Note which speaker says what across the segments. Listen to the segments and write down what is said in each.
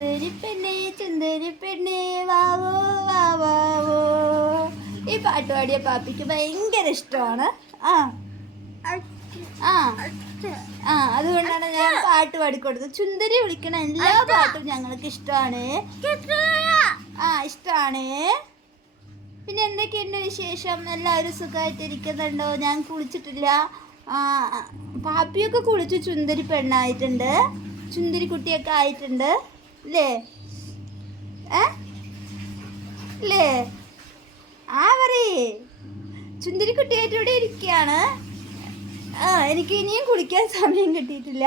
Speaker 1: സുന്ദരി പെണ്ണേ സുന്ദരി പെണ്ണേ വാവോ. വാവാവോ ഈ പാട്ട് പാടിയ പാപ്പിക്ക് ഭയങ്കര ഇഷ്ടമാണ്. ആ. ആ. ആ അതുകൊണ്ടാണ് ഞാൻ പാട്ട് പാടിക്കൊടുത്തത്. ചുന്ദരി വിളിക്കണ എല്ലാ പാട്ടും ഞങ്ങൾക്ക് ഇഷ്ടമാണ്. ആ ഇഷ്ടമാണ്. പിന്നെ എന്തൊക്കെയുണ്ട് വിശേഷം? എല്ലാവരും സുഖമായിട്ടിരിക്കുന്നുണ്ടോ? ഞാൻ കുളിച്ചിട്ടില്ല. ആ പാപ്പിയൊക്കെ കുളിച്ച് ചുന്ദരി പെണ്ണായിട്ടുണ്ട് ചുന്ദരി കുട്ടിയൊക്കെ ആയിട്ടുണ്ട്. അല്ലേ അല്ലേ ആ പറയേ. ചുന്തിരിക്കുട്ടിയായിട്ട് ഇവിടെ ഇരിക്കുകയാണ് ആ എനിക്ക് ഇനിയും കുളിക്കാൻ സമയം കിട്ടിയിട്ടില്ല.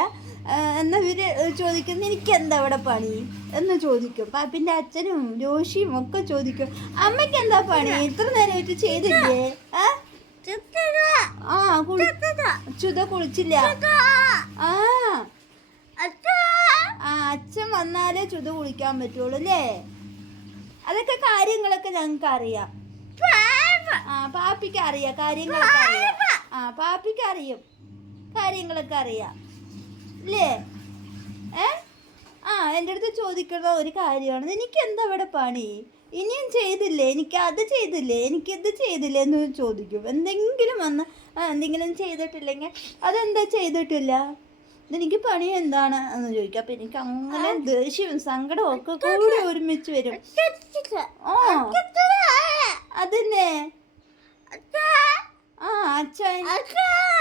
Speaker 1: എന്നാ ഇവർ ചോദിക്കുന്നത് എനിക്ക് എന്താ ഇവിടെ പണി? എന്ന് ചോദിക്കും. പാപ്പിന്റെ അച്ഛനും ജോഷിയും ഒക്കെ ചോദിക്കും. അമ്മയ്ക്ക് എന്താ പണി? ഇത്ര നേരമായിട്ട് ചെയ്തില്ലേ? ആ കുളി ചുത കുളിച്ചില്ല. ആ. അച്ഛൻ വന്നാലേ ചുത കുളിക്കാൻ പറ്റുള്ളൂ അല്ലേ? അതൊക്കെ കാര്യങ്ങളൊക്കെ ഞങ്ങൾക്ക് അറിയാം ആ പാപ്പിക്ക് അറിയാം കാര്യങ്ങളൊക്കെ അറിയാം. ആ പാപ്പിക്ക് അറിയും. കാര്യങ്ങളൊക്കെ അറിയാം. അല്ലേ? ഏ? ആ എന്റെ അടുത്ത് ചോദിക്കുന്ന ഒരു കാര്യമാണ്. എനിക്ക് എന്താ ഇവിടെ പണി? ഇനിയും ചെയ്തില്ലേ? എനിക്ക് അത് ചെയ്തില്ലേ? ഇത് ചെയ്തില്ലേ എന്ന് ചോദിക്കും. എന്തെങ്കിലും വന്ന് എന്തെങ്കിലും ചെയ്തിട്ടില്ലെങ്കിൽ അതെന്താ ചെയ്തിട്ടില്ല? എനിക്ക് പണി എന്താണ്? എന്ന് ചോദിക്കും. അപ്പം എനിക്ക് അങ്ങനെ ദേഷ്യവും സങ്കടവും ഒക്കെ കൂടി ഒരുമിച്ച് വരും. ഓ അതന്നെ. ആ അച്ഛൻ.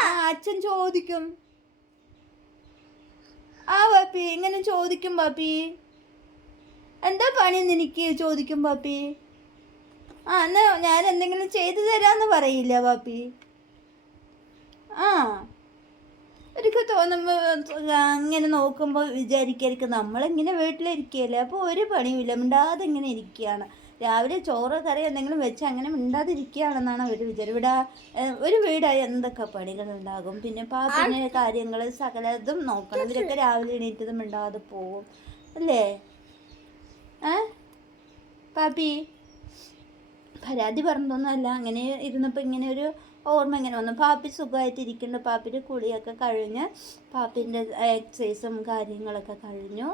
Speaker 1: ആ അച്ഛൻ ചോദിക്കും. ആ പാപ്പി. ഇങ്ങനെ ചോദിക്കും പാപ്പി. എന്താ പണി നിനക്ക്? ചോദിക്കും പാപ്പി. ആ എന്നാ ഞാൻ എന്തെങ്കിലും ചെയ്തു തരാന്ന് പറയില്ല പാപ്പി. ആ. എനിക്ക് തോന്നുമ്പോൾ അങ്ങനെ നോക്കുമ്പോൾ വിചാരിക്കായിരിക്കും നമ്മളിങ്ങനെ വീട്ടിലിരിക്കുകയല്ലേ അപ്പോൾ ഒരു പണിയുമില്ല മിണ്ടാതെ ഇങ്ങനെ ഇരിക്കുകയാണ്. രാവിലെ ചോറ് കറി എന്തെങ്കിലും വെച്ച് അങ്ങനെ മിണ്ടാതിരിക്കുകയാണെന്നാണ് അവർ വിചാരം. ഇവിടെ ഒരു വീടായി എന്തൊക്കെ പണികളുണ്ടാകും? പിന്നെ പാപ്പിന്റെ കാര്യങ്ങൾ സകലതും നോക്കണം. ഇവരൊക്കെ രാവിലെ എണീറ്റത് മിണ്ടാതെ പോവും. അല്ലേ? ഏ പാപ്പി പരാതി പറഞ്ഞതൊന്നുമല്ല. അങ്ങനെ ഇരുന്നപ്പോൾ ഇങ്ങനെ ഒരു ഓർമ്മ ഇങ്ങനെ വന്നു. പാപ്പി സുഖമായിട്ട് ഇരിക്കുന്നുണ്ട് പാപ്പിന്റെ കുളിയൊക്കെ കഴിഞ്ഞ് പാപ്പിന്റെ എക്സസൈസും കാര്യങ്ങളൊക്കെ കഴിഞ്ഞു.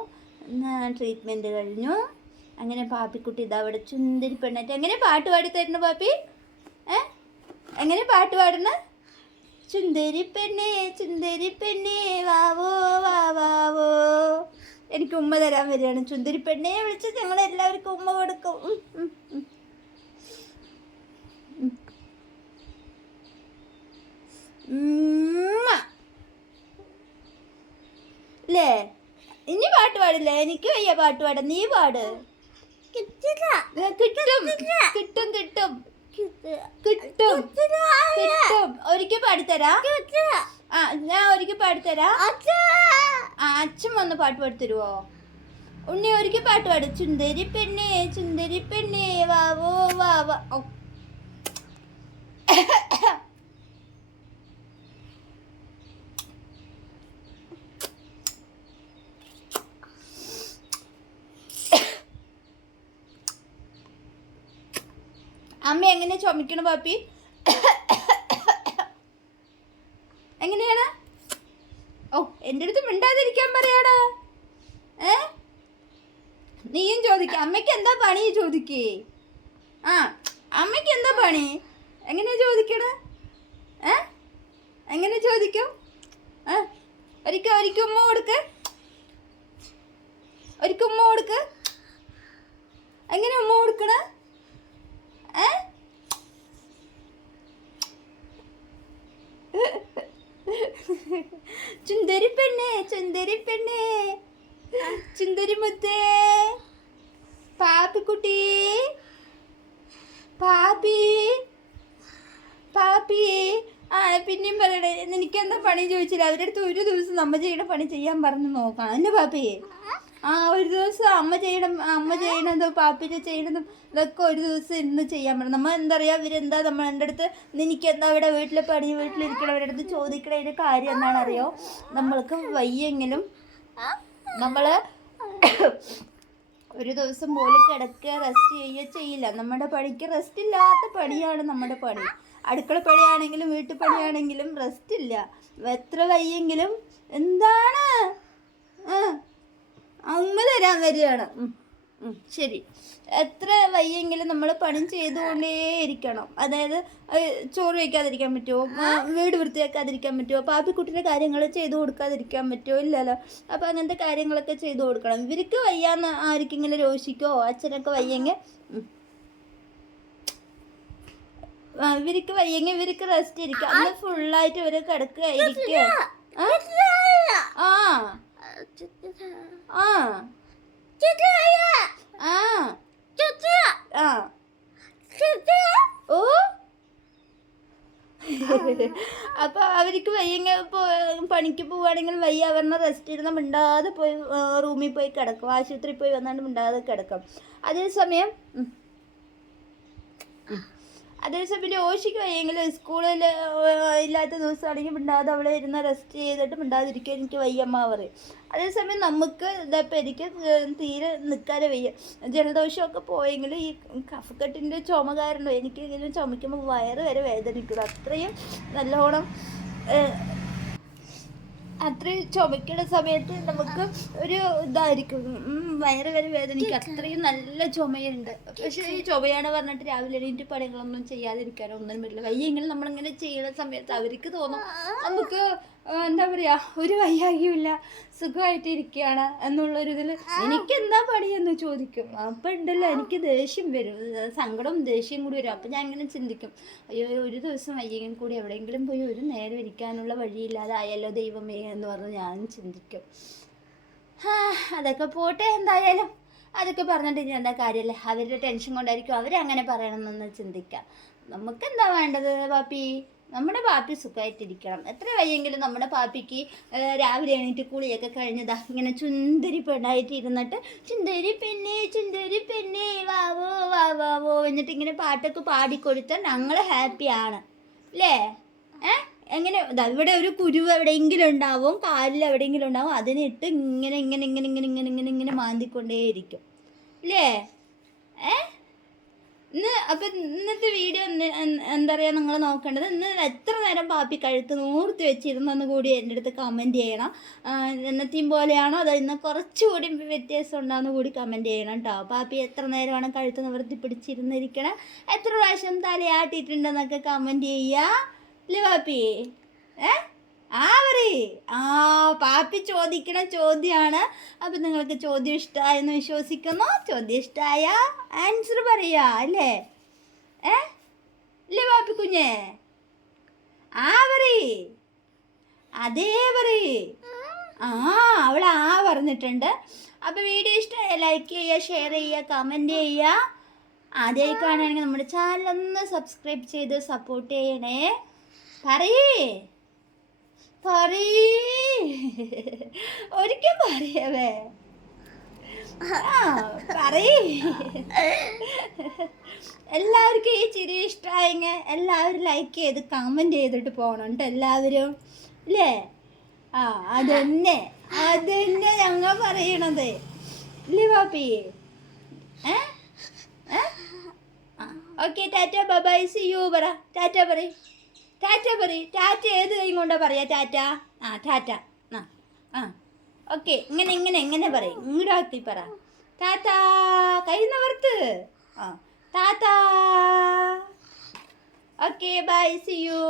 Speaker 1: ട്രീറ്റ്മെന്റ് കഴിഞ്ഞു. അങ്ങനെ പാപ്പിക്കുട്ടി ഇതാ അവിടെ ചുന്ദരി പെണ്ണായിട്ട് എങ്ങനെ പാട്ട് പാടി പാപ്പി? ഏ? എങ്ങനെ പാട്ട് പാടുന്നു? ചുന്ദരി പെണ്ണേ ചുന്ദരി പെണ്ണേ വാവോ. വാവോ എനിക്ക് ഉമ്മ തരാൻ വരികയാണ്. ചുന്ദരി പെണ്ണേ വിളിച്ച് ഞങ്ങൾ എല്ലാവർക്കും ഉമ്മ കൊടുക്കും ഉം, ഉം, ഉം. ഉം. ഉമ്മ. ല്ലേ ഇനി പാട്ട് പാടില്ലേ. എനിക്ക് വയ്യ പാട്ട് പാടാൻ. നീ പാട്. കിട്ടും. കിട്ടും കിട്ടും. കിട്ടും. കിട്ടും. ഒരിക്കൽ പാടിത്തരാ. ആ ഞാൻ ഒരിക്കൽ പാടിത്തരാ. ആ അച്ഛൻ വന്ന് പാട്ട് പാടിത്തരുവോ? ഉണ്ണി ഒരിക്കൽ പാട്ട് പാടും. ചുന്ദരി പെണ്ണേ ചുന്ദരി പെണ്ണേ വാവോ വാവ. അമ്മ എങ്ങനെ ചുമക്കണ പാപ്പി? എങ്ങനെയാണ്? ഓ എന്റെ അടുത്ത് മിണ്ടാതിരിക്കാൻ പറയാടാ. ഏ? നീയും ചോദിക്ക. അമ്മയ്ക്ക് എന്താ പണി ചോദിക്കേ? ആ അമ്മയ്ക്ക് എന്താ പണി? എങ്ങനെയാ ചോദിക്കണ? ഏ? എങ്ങനെ ചോദിക്കും? ആ ഒരിക്കൽ ഒരിക്കൽ ഉമ്മ കൊടുക്ക്. ഒരിക്കൽ ഉമ്മ കൊടുക്ക്. എങ്ങനെ ഉമ്മ കൊടുക്കണ? ഏ ചുന്ദരി പെണ്ണേ ചുന്തരി പെണ്ണേ ചുന്തരി മുത്തേ പാപ്പിക്കുട്ടി. പാപ്പി. പാപ്പി ആ പിന്നെയും പറയണേ എനിക്കെന്താ പണി ചോദിച്ചില്ല? അവരുടെ അടുത്ത് ഒരു ദിവസം നമ്മ ചെയ്യണ പണി ചെയ്യാൻ പറഞ്ഞു നോക്കാം എന്നെ പാപ്പി ആ ഒരു ദിവസം അമ്മ ചെയ്യണം അമ്മ ചെയ്യണതും പാപ്പിനെ ചെയ്യണതും ഇതൊക്കെ ഒരു ദിവസം ഇന്ന് ചെയ്യാൻ പറ്റും നമ്മൾ എന്താ പറയുക ഇവരെന്താ നമ്മൾ എന്റെ അടുത്ത് നിനക്ക് എന്താ ഇവിടെ വീട്ടിലെ പണി വീട്ടിലിരിക്കണവരുടെ അടുത്ത് ചോദിക്കണതിന്റെ കാര്യം എന്താണെന്ന് അറിയോ നമ്മൾക്ക് വയ്യെങ്കിലും നമ്മൾ ഒരു ദിവസം പോലും കിടക്കുക റെസ്റ്റ് ചെയ്യുക ചെയ്യില്ല. നമ്മുടെ പണിക്ക് റെസ്റ്റ് ഇല്ലാത്ത പണിയാണ് നമ്മുടെ പണി. അടുക്കള പണിയാണെങ്കിലും വീട്ടു പണിയാണെങ്കിലും റെസ്റ്റ് ഇല്ല. എത്ര വയ്യെങ്കിലും എന്താണ്? ഉമ്മ തരാൻ വരികയാണ്. ശരി. എത്ര വയ്യെങ്കിലും നമ്മൾ പണി ചെയ്തുകൊണ്ടേ ഇരിക്കണം. അതായത് ചോറ് വയ്ക്കാതിരിക്കാൻ പറ്റുമോ? വീട് വൃത്തിയാക്കാതിരിക്കാൻ പറ്റുമോ? പാപ്പിക്കുട്ടിന്റെ കാര്യങ്ങൾ ചെയ്തു കൊടുക്കാതിരിക്കാൻ പറ്റുമോ? ഇല്ലല്ലോ. അപ്പോൾ അങ്ങനത്തെ കാര്യങ്ങളൊക്കെ ചെയ്തു കൊടുക്കണം. ഇവർക്ക് വയ്യാന്ന് ആർക്കെങ്കിലും രോഷിക്കോ? അച്ഛനൊക്കെ വയ്യെങ്കിൽ. ഇവർക്ക് വയ്യെങ്കിൽ ഇവർക്ക് റെസ്റ്റ് ഇരിക്കുക അന്ന് ഫുള്ളായിട്ട് ഇവർ കിടക്കുക ഇരിക്കുക ആ. ആ. ആ. ആ. ഓ. അപ്പൊ അവർക്ക് വയ്യങ്ങ പണിക്ക് പോവാണെങ്കിൽ വയ്യ. അവരുടെ റെസ്റ്റ് ഇരുന്ന് മിണ്ടാതെ പോയി റൂമിൽ പോയി കിടക്കും. ആശുപത്രി പോയി വന്നാണ്ട് മിണ്ടാതെ കിടക്കും. അതേസമയം. അതേസമയം ഓശിക്ക് വയ്യെങ്കിൽ സ്കൂളിൽ ഇല്ലാത്ത ദിവസമാണെങ്കിൽ മിണ്ടാതെ അവിടെ ഇരുന്ന് റെസ്റ്റ് ചെയ്തിട്ട് മിണ്ടാതിരിക്കുക എനിക്ക് വയ്യമ്മ പറയും. അതേസമയം നമുക്ക് ഇതപ്പം എനിക്ക് തീരെ നിൽക്കാതെ വയ്യ. ജലദോഷമൊക്കെ പോയെങ്കിൽ ഈ കഫക്കെട്ടിന്റെ ചുമ കാരണം എനിക്ക് ഇങ്ങനെ ചുമയ്ക്കുമ്പോൾ വയറ് വരെ വേദനിക്കുള്ളൂ അത്രയും നല്ലോണം അത്രയും ചുമക്കുന്ന സമയത്ത് നമുക്ക് ഒരു ഇതായിരിക്കും. വയറ് വരെ വേദനിക്കും. അത്രയും നല്ല ചുമയുണ്ട്. പക്ഷെ ഈ ചുമയാണ് പറഞ്ഞിട്ട് രാവിലെ എണീറ്റ് പണികളൊന്നും ചെയ്യാതിരിക്കാനോ ഒന്നും പറ്റില്ല. വയ്യെങ്കിലും നമ്മളിങ്ങനെ ചെയ്യുന്ന സമയത്ത് അവർക്ക് തോന്നും നമുക്ക് എന്താ പറയാ ഒരു വയ്യാകിയുമില്ല സുഖമായിട്ട് ഇരിക്കുകയാണ് എനിക്ക് എന്താ പണിയെന്ന് ചോദിക്കും. അപ്പം ഉണ്ടല്ലോ എനിക്ക് ദേഷ്യം വരും. സങ്കടവും ദേഷ്യം കൂടി വരും. അപ്പം ഞാൻ ഇങ്ങനെ ചിന്തിക്കും. അയ്യോ ഒരു ദിവസം വയ്യെങ്കിൽ കൂടി എവിടെയെങ്കിലും പോയി ഒരു നേരം ഇരിക്കാനുള്ള വഴിയില്ലാതായല്ലോ ദൈവമേ എന്ന് പറഞ്ഞ് ഞാൻ ചിന്തിക്കും. അതൊക്കെ പോട്ടെ എന്തായാലും. അതൊക്കെ പറഞ്ഞിട്ട് ഇനി എന്താ കാര്യമല്ലേ അവരുടെ ടെൻഷൻ കൊണ്ടായിരിക്കും അവരങ്ങനെ പറയണമെന്നൊന്ന് ചിന്തിക്കാം. നമുക്കെന്താ വേണ്ടത് പാപ്പി? നമ്മുടെ പാപ്പി സുഖമായിട്ടിരിക്കണം എത്ര വയ്യെങ്കിലും നമ്മുടെ പാപ്പിക്ക് രാവിലെ എണീറ്റ് കുളിയൊക്കെ കഴിഞ്ഞതാ ഇങ്ങനെ ചുന്തരി പെണ്ണായിട്ട് ഇരുന്നിട്ട് ചുന്തരി പെണ്ണേ ചുന്തരി പെണ്ണേ വാവോ വാ വാവോ എന്നിട്ട് ഇങ്ങനെ പാട്ടൊക്കെ പാടിക്കൊടുത്താൽ ഞങ്ങൾ ഹാപ്പിയാണ് അല്ലേ ഏ? എങ്ങനെ ഇവിടെ ഒരു കുരുവ് എവിടെയെങ്കിലും ഉണ്ടാവും കാലിൽ എവിടെയെങ്കിലും ഉണ്ടാവും അതിനിട്ട് ഇങ്ങനെ ഇങ്ങനെ ഇങ്ങനെ ഇങ്ങനെ ഇങ്ങനെ ഇങ്ങനെ ഇങ്ങനെ മാന്തിക്കൊണ്ടേയിരിക്കും. അല്ലേ ഏ? ഇന്ന് അപ്പം ഇന്നത്തെ വീഡിയോ എന്താ പറയുക നിങ്ങൾ നോക്കേണ്ടത് ഇന്ന് എത്ര നേരം പാപ്പി കഴുത്ത് നൂർത്തി വെച്ചിരുന്നെന്ന് കൂടി എന്റെ അടുത്ത് കമന്റ് ചെയ്യണം. എന്നത്തെയും പോലെയാണോ അതോ ഇന്ന് കുറച്ചുകൂടി വ്യത്യാസം ഉണ്ടാകുന്ന കൂടി കമന്റ് ചെയ്യണം കേട്ടോ പാപ്പി എത്ര നേരമാണ് കഴുത്ത് നിവർത്തി പിടിച്ചിരുന്നിരിക്കണം? എത്ര പ്രാവശ്യം തലയാട്ടിയിട്ടുണ്ടെന്നൊക്കെ കമന്റ് ചെയ്യുക. ഇല്ലേ പാപ്പി ഏ? ആ ആ പാപ്പി ചോദിക്കണ ചോദ്യമാണ് അപ്പം നിങ്ങൾക്ക് ചോദ്യം ഇഷ്ടമായെന്ന് വിശ്വസിക്കുന്നു. ചോദ്യം ഇഷ്ടമായ ആൻസർ പറയാ അല്ലേ? ഏ? ഇല്ലേ പാപ്പി കുഞ്ഞേ? ആ അതേ പറയ് ആ അവൾ ആ പറഞ്ഞിട്ടുണ്ട്. അപ്പോൾ വീഡിയോ ഇഷ്ടമായ ലൈക്ക് ചെയ്യുക ഷെയർ ചെയ്യുക കമന്റ് ചെയ്യുക. ആദ്യമായി നമ്മുടെ ചാനൽ ഒന്ന് സബ്സ്ക്രൈബ് ചെയ്ത് സപ്പോർട്ട് ചെയ്യണേ. പറയേ. ഒരിക്കൽ പറയവേ. എല്ലാവർക്കും ഈ ചിരി ഇഷ്ടമായെങ്കിൽ എല്ലാവരും ലൈക്ക് ചെയ്ത് കമന്റ് ചെയ്തിട്ട് പോകണം എല്ലാവരും. അല്ലേ ആ അതന്നെ. അതന്നെ ഞങ്ങൾ പറയണത്. ഇല്ലേ പാപ്പി? ഏ? Okay tata bye see you പറ. ടാറ്റ പറയ്. ടാറ്റ പറയും. ടാറ്റ ഏത് കൈ കൊണ്ടാ പറയാ ടാറ്റ? ആ ടാറ്റ. ആ ആ. ഓക്കെ ഇങ്ങനെ ഇങ്ങനെ എങ്ങനെ പറയും. ഇങ്ങോട്ടാക്കി പറ. ടാറ്റ കൈ നിവർത്ത് ആ tata. Okay bye see you.